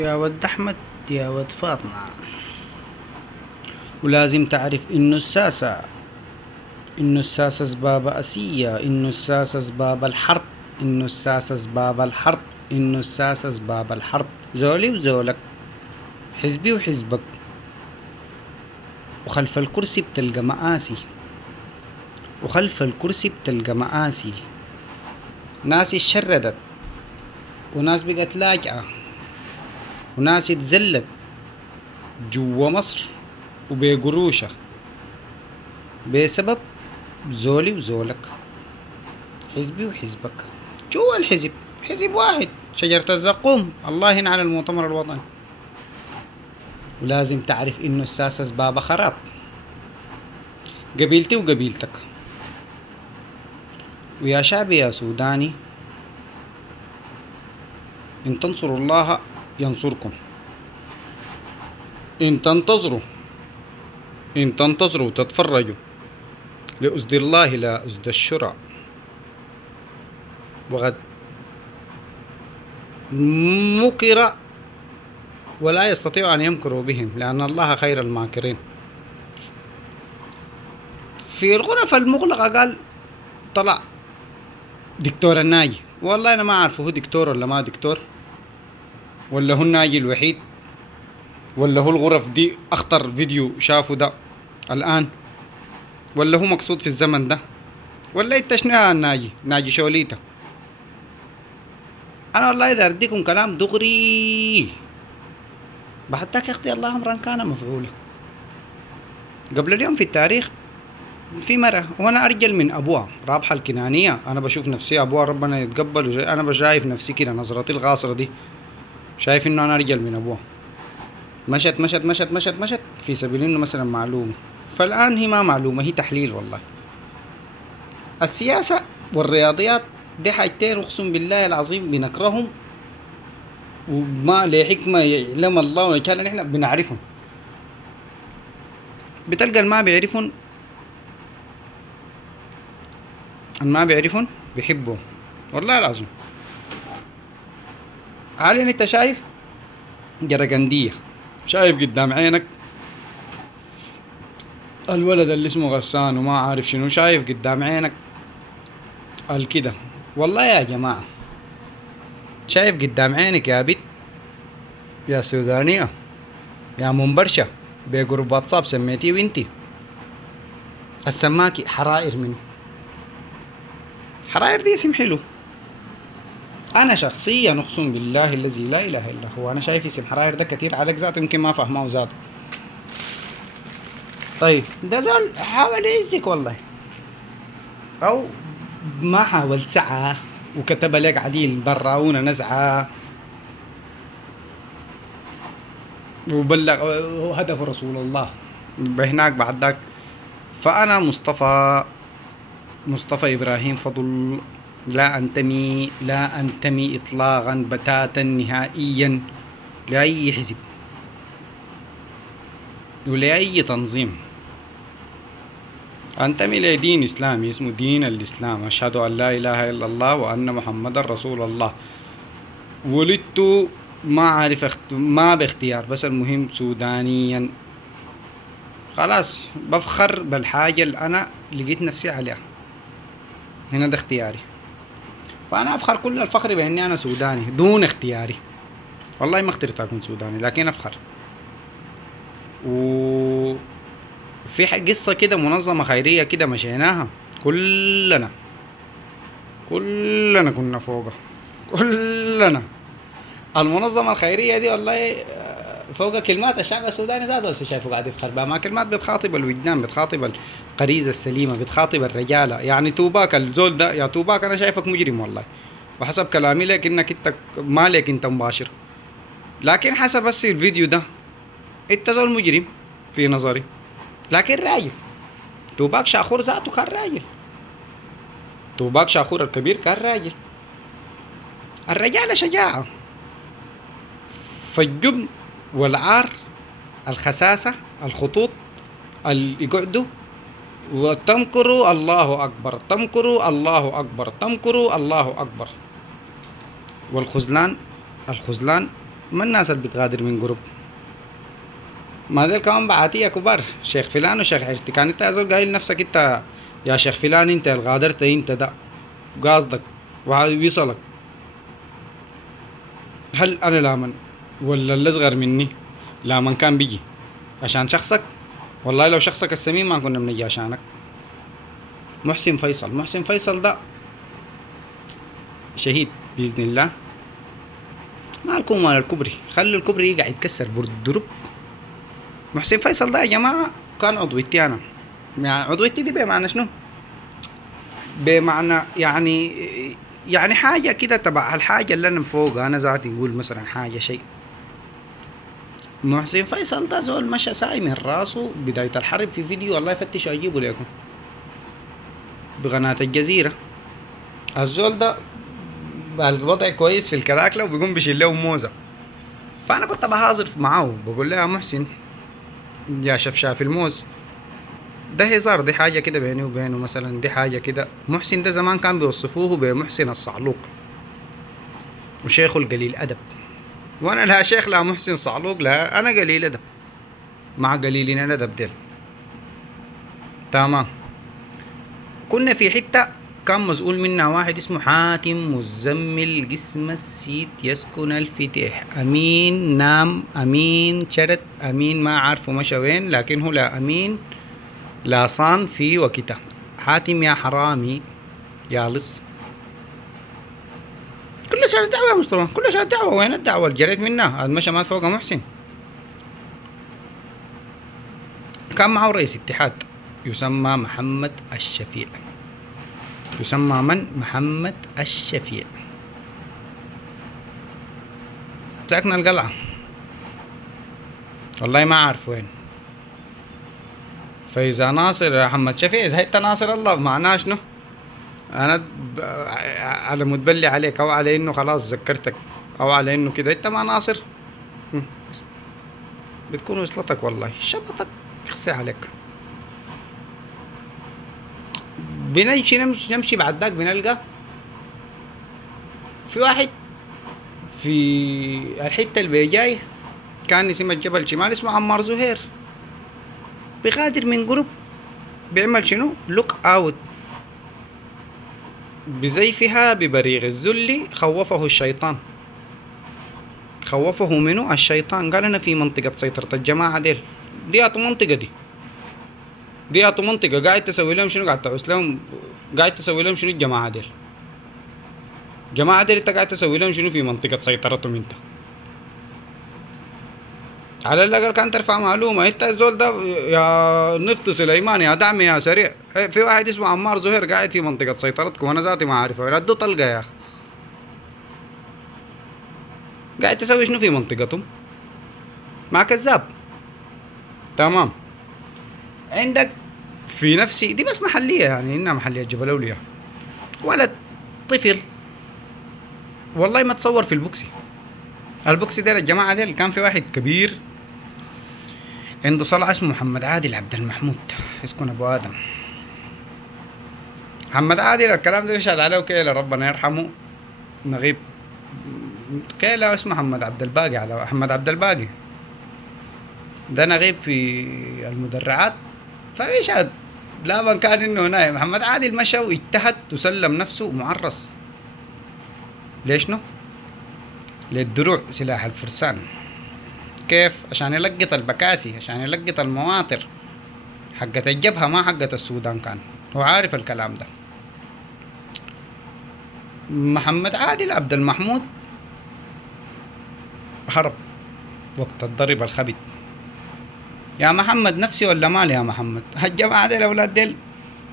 يا ود أحمد يا ود فاطمة، ولازم تعرف إنه الساسة أسباب أسية، إنه الساسة أسباب الحرب، إنه الساسة أسباب الحرب، إنه الساسة أسباب الحرب. زولي وزولك، حزبي وحزبك، وخلف الكرسي بتلقى مآسي، وخلف الكرسي بتلقى مآسي. ناس اتشردت، وناس بقت لاجئة، وناس اتذلت جوا مصر وبقروشة بسبب زولي وزولك، حزبي وحزبك. جوا الحزب حزب واحد، شجرة الزقوم، الله يهن على المؤتمر الوطني. ولازم تعرف إنه الساسة أسباب خراب، قبيلتي وقبيلتك. ويا شعبي يا سوداني، إن تنصروا الله ينصركم، إن تنتظروا تتفرجوا لأسد الله لا أسد الشرع. وقد مكر ولا يستطيع أن يمكروا بهم، لأن الله خير الماكرين. في الغرف المغلقة قال طلع دكتور الناجي، والله أنا ما أعرف هو دكتور ولا ما دكتور، ولا هو الناجي الوحيد، ولا هو الغرف دي أخطر فيديو شافوا ده الآن، ولا هو مقصود في الزمن ده، ولا إنت شنو يا ناجي شوليتا. أنا والله إذا أديكم كلام دغري بحتاك يقضي الله أمرا كان مفعولا. قبل اليوم في التاريخ في مرة وأنا أرجل من أبوها رابحة الكنانية، أنا بشوف نفسي أبوها ربنا يتقبل، أنا بشايف نفسي كده نظرتي الغاصرة دي، شايف إنه أنا أرجل من أبوها. مشت مشت مشت مشت مشت في سبيل إنه مثلا معلومة، فالآن هي ما معلومة، هي تحليل. والله السياسة والرياضيات دي حاجتين أقسم بالله العظيم بنكرههم، وما لحكمة يعلم الله وإن كان نحن بنعرفهم. بتلقى ما بيعرفون، ما بيعرفون بيحبوا، والله العظيم. حاليا انت شايف جرقندية، شايف قدام عينك الولد اللي اسمه غسان وما عارف شنو، شايف قدام عينك الكده. والله يا جماعة شايف قدام عينك يا بنت يا سودانية يا منبرشة بجروب واتساب سميتيه وانتي السماكي حرائر. منه حرائر دي اسم حلو، انا شخصيا اقسم بالله الذي لا اله الا هو انا شايف اسم حرائر ده كتير عليك ذاته، يمكن ما فهمه ذاته. طيب ده زول حاول يعزك والله، او ما حاول سعى وكتب لك عديل براونا نزعة وبلغ هدف رسول الله هناك بعد ذاك. فأنا مصطفى إبراهيم فضل، لا أنتمي إطلاقا بتاتا نهائيا لأي حزب ولأي تنظيم. أنتمي لدين إسلامي اسمه دين الإسلام، أشهد أن لا إله إلا الله وأن محمد رسول الله. ولدت ما أعرف ما باختيار، بس المهم سودانيا، خلاص بفخر بالحاجة اللي أنا لقيت نفسي عليها، هنا ده اختياري. فأنا أفخر كل الفخر بأني أنا سوداني دون اختياري، والله ما اخترت أكون سوداني لكن أفخر. وفي قصة كده منظمة خيرية كده مشيناها كلنا كنا فوقها، كلنا. المنظمة الخيرية دي والله فوق كلمات الشعب السوداني ذاته بس شايفه قاعد يفخر بها، ما كلمات بتخاطب الوجدان، بتخاطب الغريزة السليمة، بتخاطب الرجالة. يعني توباك الزول ده يا توباك أنا شايفك مجرم والله، وحسب كلامي لك إنك أنت مالك أنت مباشر، لكن حسب بس الفيديو ده أنت زول مجرم في نظري، لكن راجل. توباك شاخور ذاته كان راجل، توباك شاخور الكبير كان راجل. الرجالة شجاعة، فالجبن والعار الخساسة الخطوط اللي يقعدوا وتمكروا الله أكبر، تمكروا الله أكبر، تمكروا الله أكبر. والخذلان ما الناس اللي بتغادر من جروب؟ ما ديل كمان بعاتية كبار، شيخ فلان وشيخ عشتي. كان انت ازول قايل نفسك انت يا شيخ فلان، انت اللي غادرت، انت ده قاصدك ويصلك. هل انا لامن ولا اللي اصغر مني لامن كان بيجي عشان شخصك؟ والله لو شخصك السمين ما كنا بنجي عشانك. محسن فيصل ده شهيد بإذن الله. ما لكم ولا الكبري، خلوا الكبري قاعد يتكسر بالدرب. محسن فيصل ده يا جماعة كان عضويتي أنا. يعني عضويتي دي بمعنى شنو؟ بمعنى يعني حاجة كده تبع الحاجة اللي أنا فوقها. أنا ذاتي نقول مثلا حاجة شيء. محسن فيصل ده زول مشى ساي من راسه بداية الحرب في فيديو، الله يفتش أجيبه لكم بقناة الجزيرة. الزول ده الوضع كويس في الكراكلة وبيقوم بيشيل لهم موزة. فأنا كنت بهازر معاه بقول له يا محسن يا شفشاف الموز، ده هزار، دي حاجة كده بيني وبينه مثلا، دي حاجة كده. محسن ده زمان كان بيوصفوه بمحسن الصعلوق وشيخه القليل أدب، وأنا لا شيخ لا محسن صعلوق، لا أنا قليل أدب مع قليلين الأدب ديل. تمام. كنا في حتة كان مسؤول منها واحد اسمه حاتم مزمل قسم السيد يسكن الفتح. أمين نام، أمين شرد، أمين ما عارفه مشى وين، لكن هو لا أمين لا صان في وقته. حاتم يا حرامي يا لص. كل شهر دعوة يا مصطفى، كل شهر دعوة. وين الدعوة اللي جريت منها؟ المشى مات فوق محسن. كان معه رئيس اتحاد يسمى محمد الشفيع. يسمى من؟ محمد الشفيع. ساكن القلعة، والله ما عارف وين. فإذا ناصر محمد شفيع زهقت ناصر الله معناه شنو؟ أنا على متبلي عليك، أو على إنه خلاص ذكرتك، أو على إنه كده أنت ما ناصر. بتكون وصلتك والله شبطك يخسي عليك. بنمشي نمشي بعد ذاك بنلقى في واحد في الحتة اللي بيجاي كان اسم الجبل شمال اسمه عمار زهير، بيغادر من جروب بيعمل شنو؟ لوك اوت بزيفها ببريغ الذل. خوفه الشيطان. خوفه منه الشيطان. قال انا في منطقة سيطرة الجماعة ديل. دي منطقة دي منطقة قاعد تسوي لهم شنو؟ قاعد تعوس لهم، قاعد تسوي لهم شنو الجماعة ديل؟ جماعة ديل انت قاعد تسوي لهم شنو في منطقة سيطرتهم انت؟ على الأقل كان ترفع معلومة انت الزول ده يا نفط سليمان يا دعم يا سريع. في واحد اسمه عمار زهير قاعد في منطقة سيطرتكم وانا ذاتي ما عارفه، ردوا طلقة يا اخي. قاعد تسوي شنو في منطقتهم؟ مع كذاب. تمام. عندك في نفسي دي بس محلية، يعني انها محلية جبل اولياء. ولد طفل والله ما تصور في البوكسي ده الجماعة ديل. كان في واحد كبير عنده صلع اسمه محمد عادل عبد المحمود، يسكن ابو ادم. محمد عادل الكلام ده بيشهد عليه كيلة ربنا يرحمه نغيب. كيلة اسمه محمد عبد الباقي، على محمد عبد الباقي ده نغيب في المدرعات. فبيشهد لا من كان انه نايم. محمد عادل مشى واجتهد وسلم نفسه معرس. ليش نو؟ للدروع سلاح الفرسان. كيف؟ عشان يلقط البكاسي، عشان يلقط المواطر حقت الجبهة ما حقت السودان. كان هو عارف الكلام ده. محمد عادل عبد المحمود هرب وقت الضرب الخبيث. يا محمد نفسي ولا مال يا محمد؟ الجماعة دي الأولاد ديل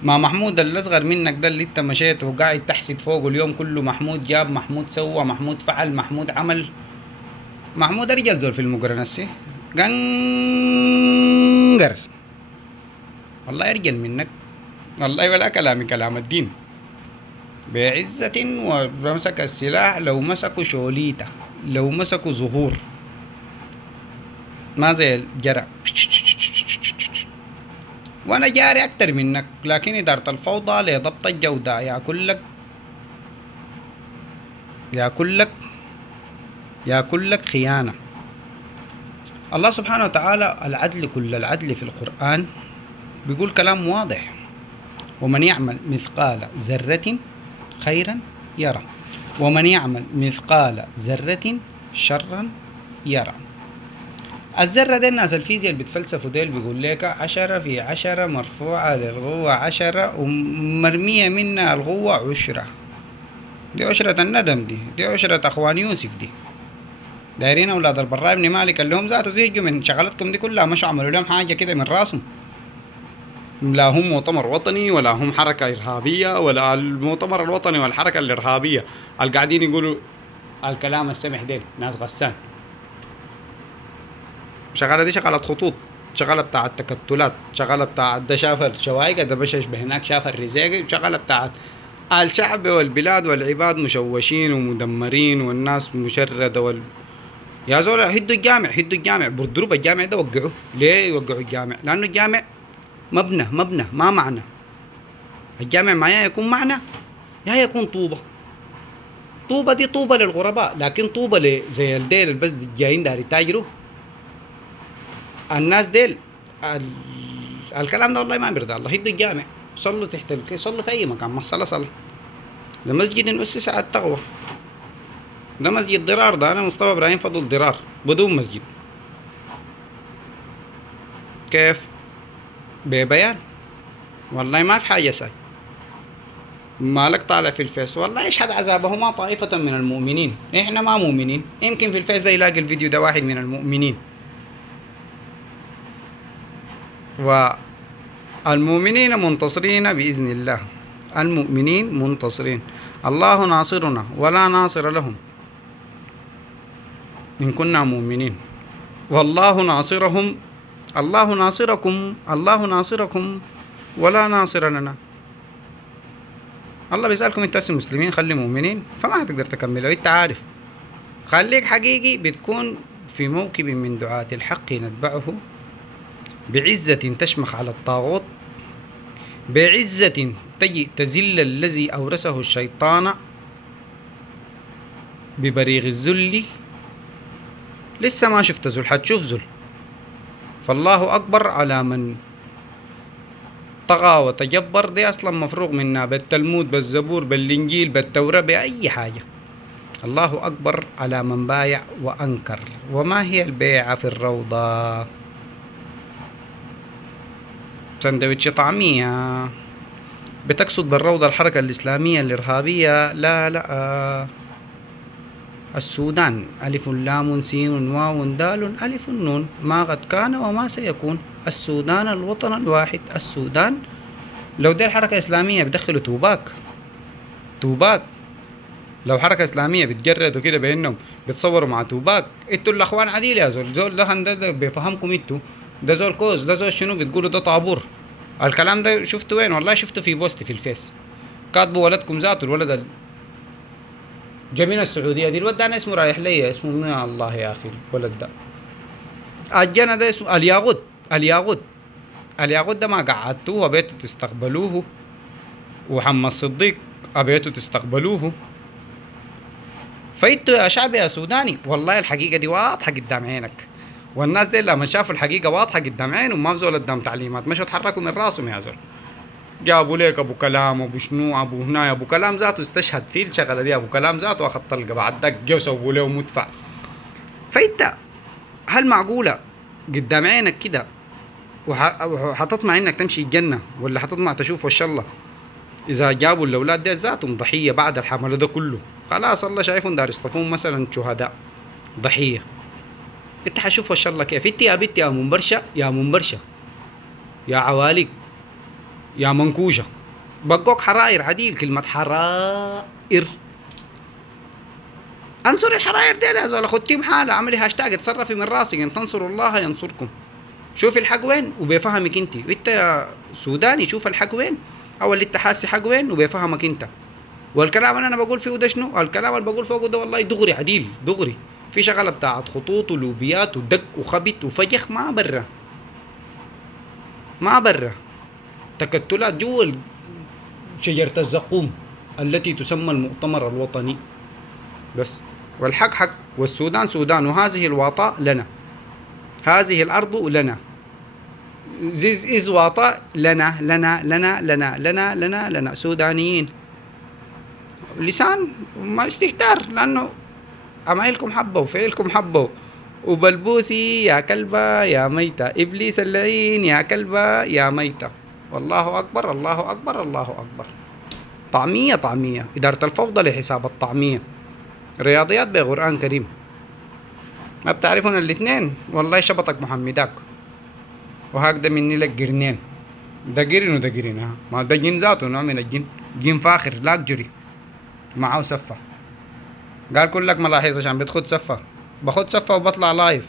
ما محمود الأصغر منك ده اللي انت مشيت وقاعد تحسد فوقه اليوم كله. محمود جاب، محمود سوى، محمود فعل، محمود عمل. محمود رجال زول في المقرنسي قنقر. والله يرجل منك والله، ولا كلامي كلام الدين. بعزة ومسك السلاح. لو مسكوا شوليته، لو مسكوا ظهور ما زي الجرع. وانا جاري اكتر منك، لكن ادارة الفوضى لضبط الجودة. ياكل لك ياكل لك خيانة. الله سبحانه وتعالى العدل، كل العدل في القرآن بيقول كلام واضح: ومن يعمل مثقال ذرة خيرا يرى، ومن يعمل مثقال ذرة شرا يرى. الذرة دي الناس الفيزياء اللي بتفلسفوا ديل بيقول لك 10 في 10 مرفوعة للقوة 10 ومرمية منها القوة 10. دي عشرة الندم، دي عشرة أخوان يوسف. دي دايرين أولاد البراء بن مالك اللي هم ذاته زيجوا من شغلتكم دي كلها، مش عملوا لهم حاجة كده من راسهم. لا هم مؤتمر وطني ولا هم حركة إرهابية، ولا المؤتمر الوطني والحركة الإرهابية اللي قاعدين يقولوا الكلام السمح ديل ناس غسان. شغالة دي شغالة خطوط، شغالة بتاع التكتلات، شغالة بتاع ده شاف الشوايقة، ده بشش بهناك شاف الرزاقي، شغالة بتاع الشعب والبلاد والعباد مشوشين ومدمرين والناس مشردة يا زول هدوا الجامع، هدوا الجامع، بضرب الجامع ده وقعوه. ليه يوقعوا الجامع؟ لأنه الجامع مبنى ما معنى. الجامع ما يا يكون معنى يا يكون طوبة. طوبة دي طوبة للغرباء، لكن طوبة زي الديل بس جايين داري تاجروا الناس ديل. الكلام ده والله ما بيرضى الله. هدوا الجامع، صلوا تحت صلوا في أي مكان، ما صلى. ده مسجد أسس على التقوى، ده مسجد ضرار. ده أنا مصطفى إبراهيم فضل ضرار بدون مسجد. كيف؟ ببيان والله ما في حاجة ساي. مالك طالع في الفيس والله يشهد عذابهما طائفة من المؤمنين. إحنا ما مؤمنين، يمكن في الفيس ده يلاقي الفيديو ده واحد من المؤمنين. والمؤمنين منتصرين بإذن الله، المؤمنين منتصرين. الله ناصرنا ولا ناصر لهم إن كنا مؤمنين، والله ناصرهم. الله ناصركم، الله ناصركم ولا ناصر لنا. الله بيسألكم انت اسم مسلمين خلي مؤمنين، فما هتقدر تكملوا. انت عارف خليك حقيقي، بتكون في موكب من دعاة الحق نتبعه بعزة تشمخ على الطاغوت، بعزة تجي تزل الذي أورثه الشيطان ببريغ الذل. لسه ما شفت ذل، حتشوف ذل. فالله أكبر على من طغى وتجبر. دي أصلا مفروغ منها بالتلمود بالزبور بالإنجيل بالتوراة بأي حاجة. الله أكبر على من بايع وأنكر. وما هي البيعة في الروضة؟ سندوتش طعمية. بتقصد بالروضة الحركة الإسلامية الإرهابية؟ لا، السودان ألف لام سين واو دال ألف نون، ما قد كان وما سيكون. السودان الوطن الواحد. السودان لو دي الحركة إسلامية بدخلوا توباك. لو حركة إسلامية بتجردوا كده بينهم بتصوروا مع توباك. انتوا الأخوان عديل يا زول. زول ده بيفهمكم انتوا. ده زول كوز، ده زول شنو بتقولوا ده طابور. الكلام ده شفته وين؟ والله شفته في بوست في الفيس كاتبوا ولدكم ذاته، الولد جميل السعودية دي. الولد ده أنا اسمه رايح لي، اسمه من الله يا أخي الولد ده. الجنة ده اسمه الياقوت ده ما قعدتوه بيته تستقبلوه، وحمد الصديق أبيته تستقبلوه. فايتوا يا شعب يا سوداني والله الحقيقة دي واضحة قدام عينك. والناس دي لما شافوا الحقيقة واضحة قدام عينهم ما زول قدام تعليمات، مشوا اتحركوا من راسهم يا زول. جابوا ليك ابو كلام ابو شنو ابو هنا، ابو كلام ذاته استشهد في الشغله دي. ابو كلام ذاته اخذ طلقه بعد دق جو سووا له مدفع. فانت هل معقوله قدام عينك كده وحتطمع انك تمشي الجنه، ولا حتطمع تشوف وش الله؟ اذا جابوا الاولاد دي ذاتهم ضحيه بعد الحمل ده كله، خلاص الله شايفهم دار يصطفون مثلا شهداء ضحيه. انت حشوف وش الله كيف. انت يا بنت يا منبرشه يا عواليك يا منكوشة، بقوك حرائر عديل. كلمة حرائر، انصر الحرائر دي يا زول. خدتيهم حالة اعملي هاشتاج اتصرفي من راسك ان تنصروا الله ينصركم. شوفي الحق وين وبيفهمك انت. وانت يا سوداني شوف الحق وين، او اللي انت حاسي حق وين وبيفهمك انت. والكلام اللي انا بقول فيه ده شنو؟ الكلام اللي بقول فوقه ده والله دغري عديل دغري. في شغلة بتاعت خطوط ولوبيات ودق وخبط وفجخ ما برا تكتلات جوا شجرة الزقوم التي تسمى المؤتمر الوطني بس. والحق حق، والسودان سودان، وهذه الواطاء لنا، هذه الأرض لنا. This is واطاء لنا لنا لنا لنا لنا لنا لنا سودانيين. لسان ما استهتار، لأنه عمايلكم حبوا وفعلكم حبوا. وبلبوسي يا كلبة يا ميتة، إبليس اللعين يا كلبة يا ميتة. والله أكبر الله أكبر الله أكبر. طعمية طعمية، إدارة الفوضى لحساب الطعمية، رياضيات بقرآن كريم. ما بتعرفون الاثنين؟ والله شبطك محمداك. وهكذا مني لك قرنين، ده قرن وده قرن. ها ما ده جن ذاته نوع من الجن، جن فاخر لاك جري معه سفة. قال كل لك ملاحظ عشان بتخد سفة، باخد سفة وبطلع لايف.